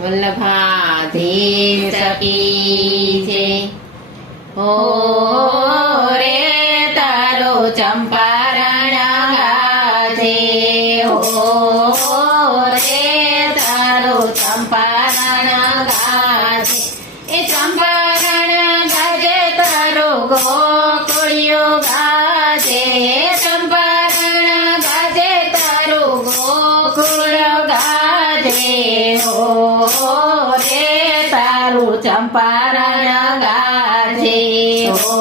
વલ્લભાધીશ કી જય. હો રે તારો ચંપારણ ગાજે, હો રે તારો ચંપારણ ગાજે. એ ચંપારણ ગાજે તારો ગોકુળિયો ગાજે, ચંપારણ ગાજે તારો ગોકુળ ગાજે. હો રે તારું ચંપારણ ગાજે, હો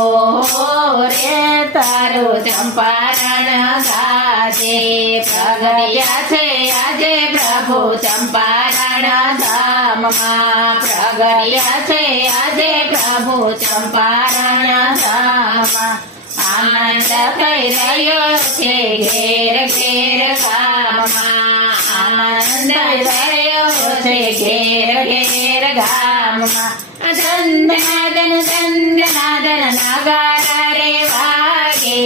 રે તારું ચંપારણ ગાજે. પ્રગટ્યા છે આજે પ્રભુ ચંપારણ ધામમાં, પ્રગટ્યા છે આજે પ્રભુ ચંપારણ ધામમાં. આનંદ થઈ રહ્યો છે ઘેર ઘેર ગામમાં, આનંદ રહ્યો છે ઘેર ઘેર ગામમાં. ચંદનાદન ચંદનાદન નગારા રે વાગે,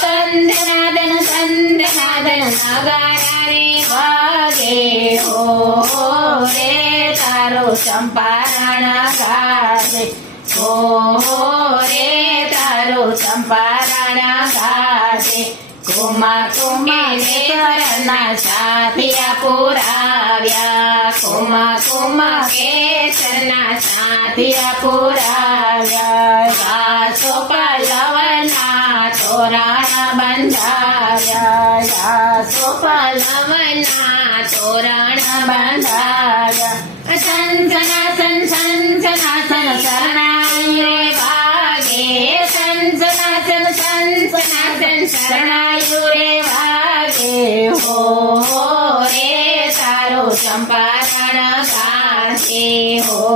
ચંદનાદન ચંદનાદન નગારા રે વાગે. હો રે તારો ચંપારણ ગાજે, હો રે તારો ચંપારણ ગાજે. કુમા કેસરના સાથિયા પુરાવ્યા, કુમા કેસરના સાથિયા પુરાવ્યા. રાસો પલ્લવના તોરણ બંધાવ્યા, રાસો પલ્લવના તોરણ બંધાવ્યા. સંસનાસન સંસનાસન શરણાઈ રે વાગે, સંસનાસન સંસનાસન શરણાયુ રે વાગે. હો રે તારો ચંપારણ ગાજે, હો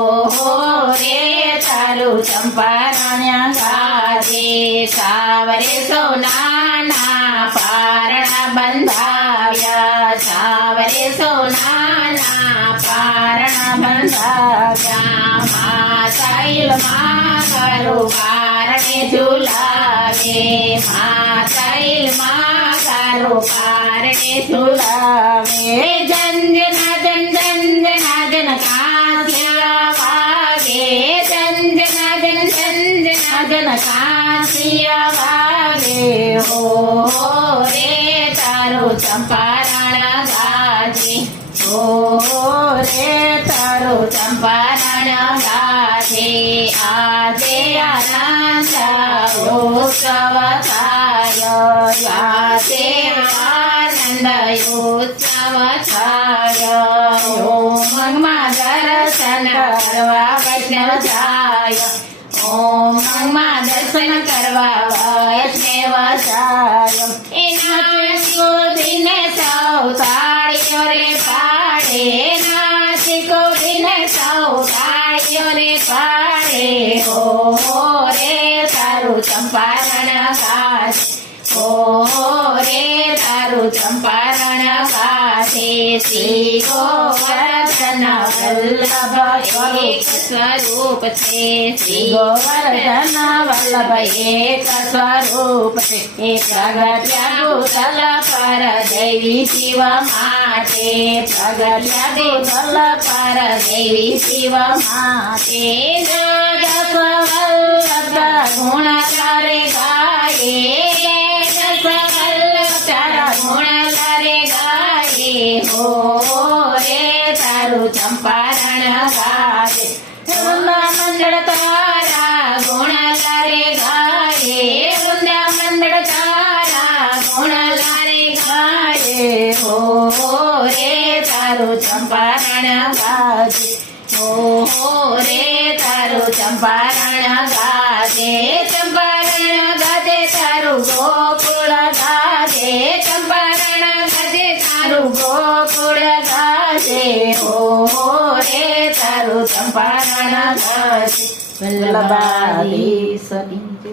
રે તારું ચંપારણ ગાજે. સાવરે સોનાના પારણા બંધાવ્યા, સાવરે સોનાના પારણા બંધાવ્યા. મા શૈલમાં કરું પારણે ઝુલાવે, મા શૈલમાં કરું પારણે ઝુલાવે. જંજનાદન જંજનાદન કાંસિયા વાગે, જંજનાદન જંજનાદન કાંસિયા વાગે. હો રે તારું ચંપારણ ગાજે, હો રે તારું ચંપારણ ગાજે. આજે આનંદ ઉત્સવ થાય, આજે આનંદ ઉત્સવ થાય. ઉમંગમાં દર્શન કરવા વૈષ્ણવ જાય, ઉમંગમાં દર્શન કરવા વૈષ્ણવ જાય. એના શોધીને સૌ તાળીઓ રે પાડે, નાસી કોડીને સૌ તાળીઓ રે પાડે. હો રે તારું ચંપારણ ગાજે, હો રે તારું ચંપારણ ગાજે. શ્રી ગોવર્ધન વલ્લભ એક સ્વરૂપ છે, શ્રી ગોવર્ધન વલ્લભ એક સ્વરૂપ છે. એ પ્રગટ્યા ભૂતલ પર દેવી શિવ માટે, પ્રગટ્યા ભૂતલ પર દેવી શિવ માટે. જગત વલ્લભ ગુણ તારે ગાયે, તારા ગુણ તારે ગાયે. હો રે તારું ચંપારણ ગાજે, વૃંદા મંડળ તારા ગુણ તારે ગાયે, વૃંદા મંડળ તારા ગુણ તારે ગાયે. હો રે તારું ચંપારણ ગાજે, હો રે તારું ચંપારણ ગાજે. ચંપારણ ગાજે તારું ગોકુળ ગાજે, ચંપારણ ગાજે તારું ગોકુળ ગાજે. હો રે તારું ચંપારણ ગાજે. વલ્લભાધીશ કી જય.